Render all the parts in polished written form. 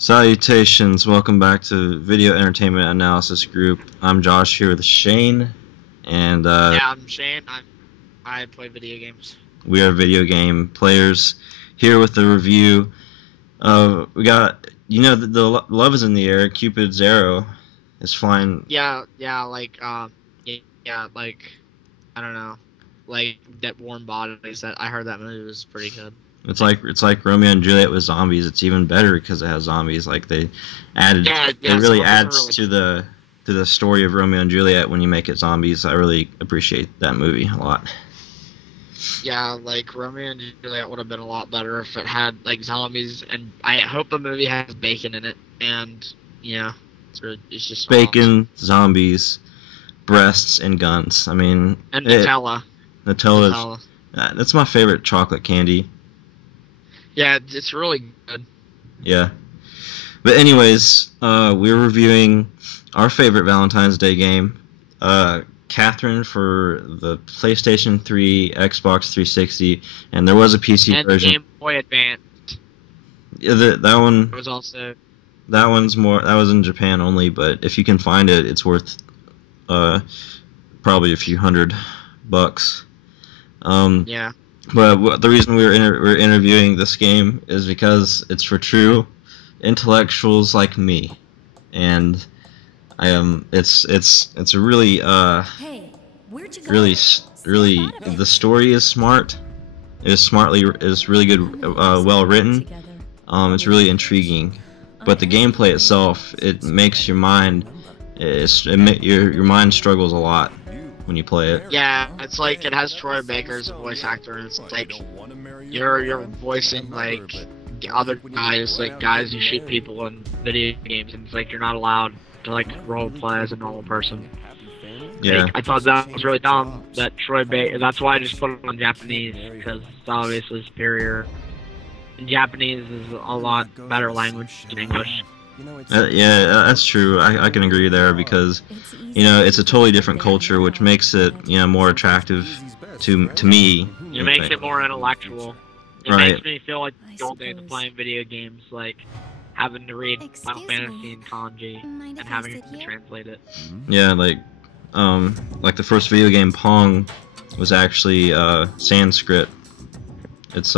Salutations, welcome back to Video Entertainment Analysis Group. I'm Josh here with Shane, and Yeah, I'm Shane. I play video games. we are video game players here with the review. We got, the love is in the air. Cupid's arrow is flying. Yeah, like I don't know, like Dead Warm Bodies. That I heard that movie was pretty good. It's like Romeo and Juliet with zombies. It's even better because it has zombies. Like they really adds to the story of Romeo and Juliet when you make it zombies. I really appreciate that movie a lot. Yeah, like Romeo and Juliet would have been a lot better if it had like zombies, and I hope the movie has bacon in it. And yeah, it's just Bacon, zombies, breasts, and guns. I mean, and Nutella. Nutella. That's my favorite chocolate candy. Yeah, it's really good. Yeah. But anyways, we're reviewing our favorite Valentine's Day game, Catherine for the PlayStation 3, Xbox 360, and there was a PC and version. Game Boy Advance. Yeah, that one. It was also. That one's more. That was in Japan only, but if you can find it, it's worth probably a few $100. Yeah. But the reason we're interviewing this game is because it's for true intellectuals like me, and I am. It's a really Hey, where'd you go? really the story is smart. It is really good, well written. It's really intriguing, but the gameplay itself, it makes your mind. Your mind struggles a lot when you play it. Yeah, it's like it has Troy Baker as a voice actor, and it's like you're voicing like other guys, like guys who shoot people in video games, and it's like you're not allowed to like role play as a normal person. Yeah. Like, I thought that was really dumb that Troy Baker. That's why I just put it on Japanese, because it's obviously superior. And Japanese is a lot better language than English. Yeah, that's true. I can agree there because, it's a totally different culture, which makes it, more attractive to me. It makes it more intellectual. It Right. makes me feel like the old days of playing video games, like having to read Final Fantasy and kanji and having to translate it. Yeah, like the first video game Pong was actually Sanskrit. It's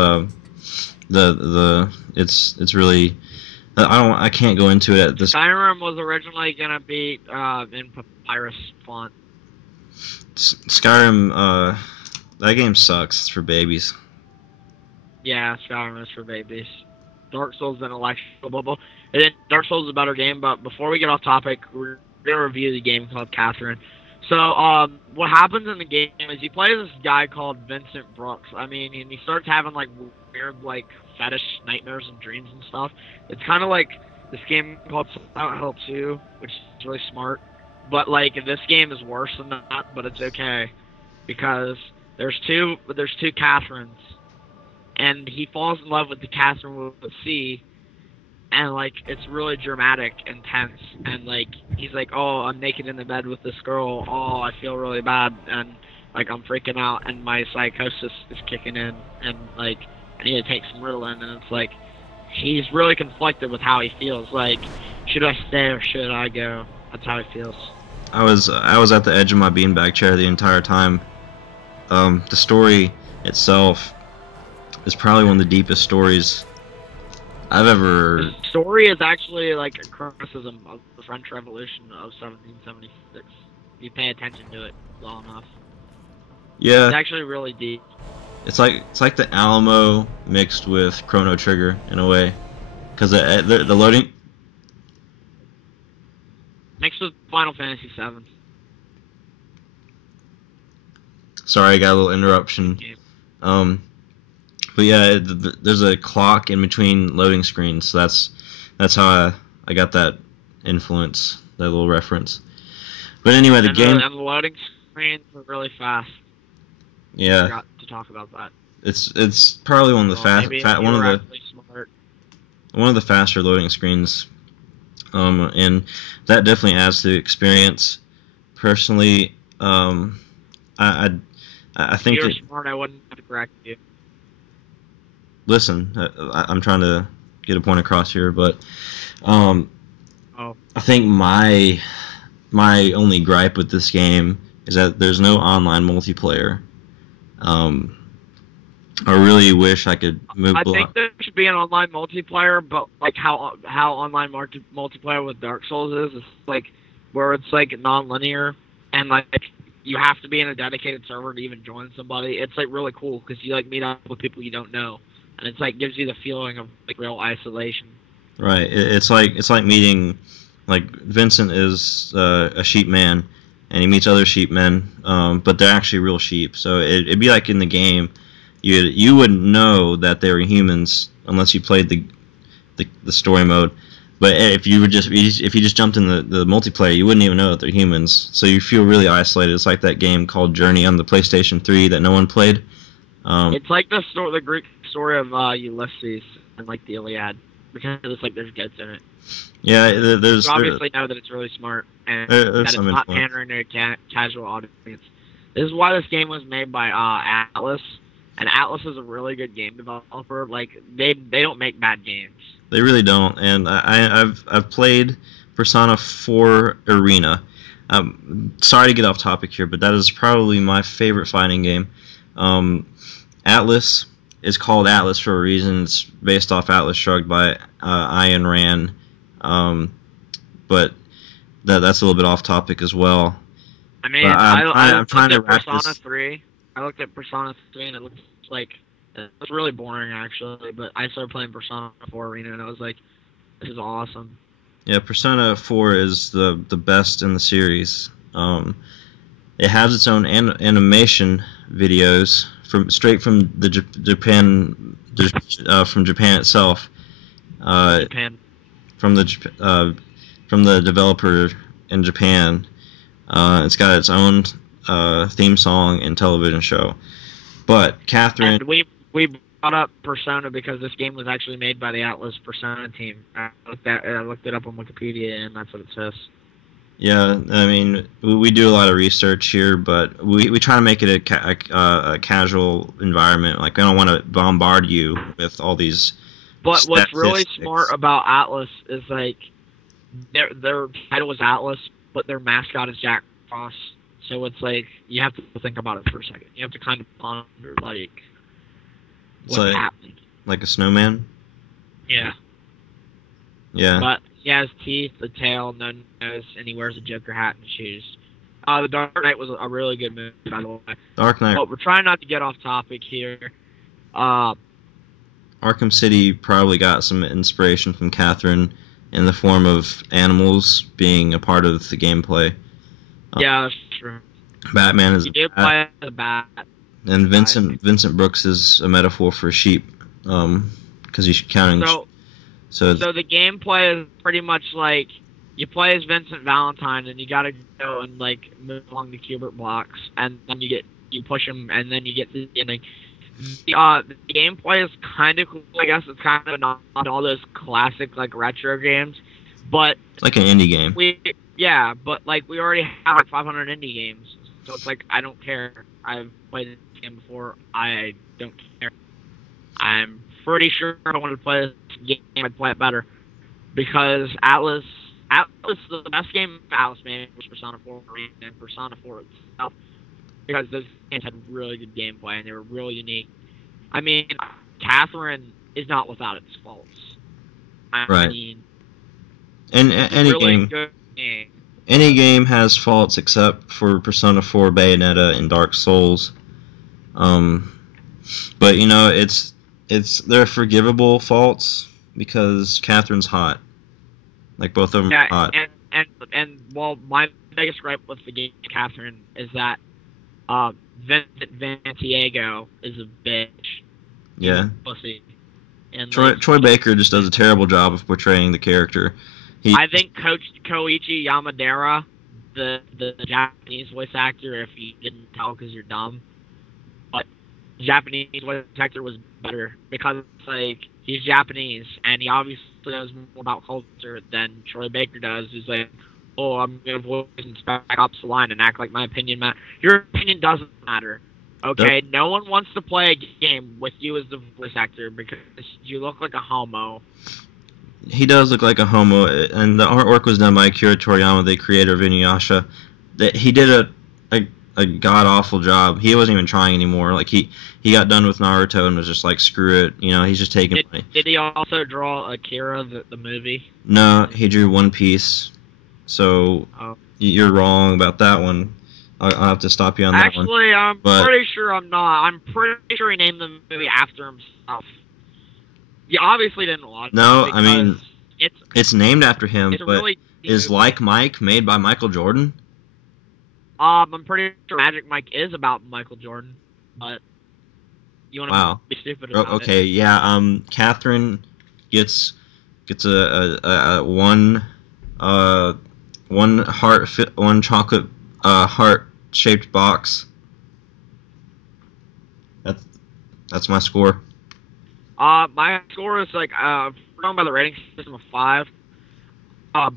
it's really. I can't go into it at this. Skyrim was originally gonna be in papyrus font. Skyrim, that game sucks. It's for babies. Yeah, Skyrim is for babies. Dark Souls is intellectual. And then Dark Souls is a better game, but before we get off topic, we're gonna review the game called Catherine. So, what happens in the game is you play this guy called Vincent Brooks. I mean, and he starts having like weird like fetish nightmares and dreams and stuff. It's kind of like this game called Silent Hill 2, which is really smart. But like this game is worse than that, but it's okay because there's two Catherines, and he falls in love with the Catherine with the C, and like it's really dramatic and tense, and like he's like, oh, I'm naked in the bed with this girl. Oh, I feel really bad, and like I'm freaking out, and my psychosis is kicking in, and like I need to take some Ritalin, and it's like he's really conflicted with how he feels. Like, should I stay or should I go? That's how he feels. I was at the edge of my beanbag chair the entire time. The story itself is probably one of the deepest stories I've ever. The story is actually like a criticism of the French Revolution of 1776. If you pay attention to it well enough. Yeah. It's actually really deep. It's like the Alamo mixed with Chrono Trigger in a way, because the loading. Mixed with Final Fantasy VII. Sorry, I got a little interruption. But yeah, there's a clock in between loading screens, so that's how I got that influence, that little reference. But anyway, the game. And the loading screens are really fast. Yeah. I forgot to talk about that. It's probably one of the one of the faster loading screens, and that definitely adds to the experience. Personally, I think if you're smart, I wouldn't have to correct you. Listen, I'm trying to get a point across here, but Oh. I think my only gripe with this game is that there's no online multiplayer. I really wish I could move. I think there should be an online multiplayer, but like how online multiplayer with Dark Souls is like where it's like non-linear and like you have to be in a dedicated server to even join somebody. It's like really cool because you like meet up with people you don't know, and it's like gives you the feeling of like real isolation. Right. It's like meeting, like Vincent is a sheep man, and he meets other sheep men, but they're actually real sheep. So it'd be like in the game, you wouldn't know that they were humans unless you played the story mode. But if you just jumped in the multiplayer, you wouldn't even know that they're humans. So you feel really isolated. It's like that game called Journey on the PlayStation 3 that no one played. It's like the Greek story of Ulysses and like the Iliad, because it's like there's goats in it. Yeah, there's you obviously know that it's really smart and that it's not pandering to a casual audience. This is why this game was made by Atlas, and Atlas is a really good game developer. Like they don't make bad games. They really don't, and I've played Persona 4 Arena. Sorry to get off topic here, but that is probably my favorite fighting game. Atlas is called Atlas for a reason. It's based off Atlas Shrugged by Ayn Rand, but that's a little bit off topic as well. I mean, I'm trying to wrap Persona 3. I looked at Persona 3 and it looks like it was really boring actually. But I started playing Persona 4 Arena and I was like, this is awesome. Yeah, Persona 4 is the best in the series. It has its own animation videos straight from the Japan itself. Japan. From the developer in Japan. It's got its own theme song and television show. But Catherine, and we brought up Persona because this game was actually made by the Atlas Persona team. I looked it up on Wikipedia, and that's what it says. Yeah, I mean, we do a lot of research here, but we try to make it a casual environment. Like, I don't want to bombard you with all these. But what's really smart about Atlas is like their title is Atlas, but their mascot is Jack Frost. So it's like you have to think about it for a second. You have to kind of ponder like what's happening. Like a snowman. Yeah. Yeah. But he has teeth, a tail, no nose, and he wears a Joker hat and shoes. The Dark Knight was a really good movie, by the way. Dark Knight. But we're trying not to get off topic here. Arkham City probably got some inspiration from Catherine in the form of animals being a part of the gameplay. Yeah, that's true. Batman is. You did play the bat. And Vincent Brooks is a metaphor for a sheep, because he's counting. So the gameplay is pretty much like you play as Vincent Valentine, and you gotta go and like move along the Cubert blocks, and then you push them, and then you get to the ending. The gameplay is kind of cool. I guess it's kind of not all those classic like retro games, but like an indie game. But like we already have like 500 indie games, so it's like I don't care. I've played this game before. I don't care. I'm pretty sure if I wanted to play this game, I'd play it better because Atlas, the best game Atlas made was Persona 4 and Persona 4 itself. Because those games had really good gameplay and they were really unique. I mean, Catherine is not without its faults. I mean, and any game has faults except for Persona 4, Bayonetta, and Dark Souls. But you know, they're forgivable faults because Catherine's hot. Like both of them are hot. And well, my biggest gripe with the game Catherine is that Vincent Vantiago is a bitch. Yeah. Pussy. And Troy Baker just does a terrible job of portraying the character. I think Koichi Yamadera, the Japanese voice actor, if you didn't tell because you're dumb, but the Japanese voice actor was better because like he's Japanese and he obviously knows more about culture than Troy Baker does. Who's like, oh, I'm gonna voice and Spec Ops the line and act like my opinion matters. Your opinion doesn't matter. Okay, no one wants to play a game with you as the voice actor because you look like a homo. He does look like a homo, and the artwork was done by Akira Toriyama, the creator of Inuyasha. That he did a god awful job. He wasn't even trying anymore. Like he got done with Naruto and was just like, screw it. You know, he's just taking money. Did he also draw Akira the movie? No, he drew One Piece. So you're wrong about that one. I'll have to stop you on that one. Actually, I'm pretty sure I'm not. I'm pretty sure he named the movie after himself. You obviously didn't watch it. No, I mean, it's named after him, but really is Like Mike made by Michael Jordan? I'm pretty sure Magic Mike is about Michael Jordan, but you want to be stupid about it. Okay, yeah. Catherine gets a one chocolate heart shaped box. That's my score. My score is like going by the rating system of 5. I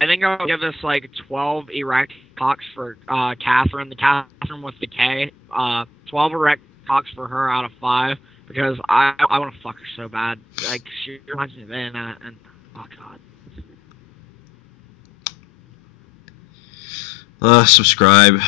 think I'll give this like 12 erect cocks for Catherine. The Catherine with the K. 12 erect cocks for her out of 5 because I want to fuck her so bad. Like she reminds me of Anna and oh god. Subscribe.